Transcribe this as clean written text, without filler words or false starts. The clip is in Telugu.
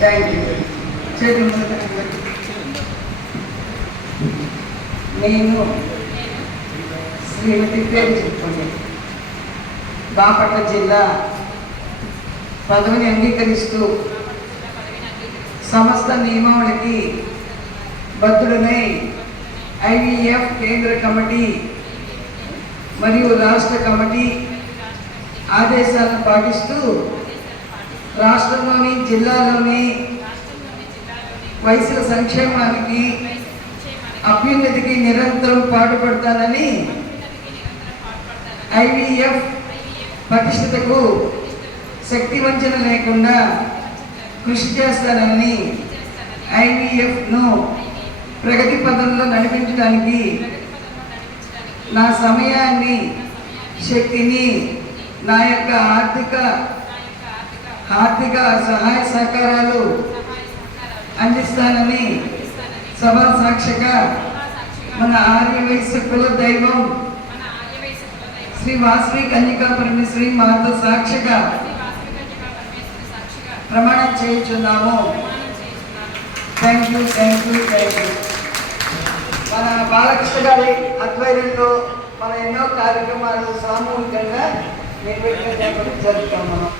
Thank you. నేను శ్రీమతి పేరు చెప్పుకోండి. బాపట్ల జిల్లా పదవిని అంగీకరిస్తూ సమస్త నియమావళికి బద్దులనై ఐవీఎఫ్ కేంద్ర కమిటీ మరియు రాష్ట్ర కమిటీ ఆదేశాలను పాటిస్తూ రాష్ట్రంలోని జిల్లాలోని వయసుల సంక్షేమానికి అభ్యున్నతికి నిరంతరం పాటుపడతానని ఐవీఎఫ్ పటిష్టతకు శక్తి వంచన లేకుండా కృషి చేస్తానని ఐవీఎఫ్ను ప్రగతి పదంలో నడిపించడానికి నా సమయాన్ని శక్తిని నా యొక్క ఆర్థిక సహాయ సహకారాలు అందిస్తానని సభా సాక్షిగా మన ఆర్య వయస్సు కుల దైవం శ్రీ వాసవి కన్యకా పరమేశ్వరి మాత సాక్షిగా ప్రమాణం చేయించున్నాము. Thank you. మన బాలకృష్ణ గారి ఆధ్వర్యంలో మన ఎన్నో కార్యక్రమాలు సామూహికంగా నిర్వహించడం జరుగుతాం మనం.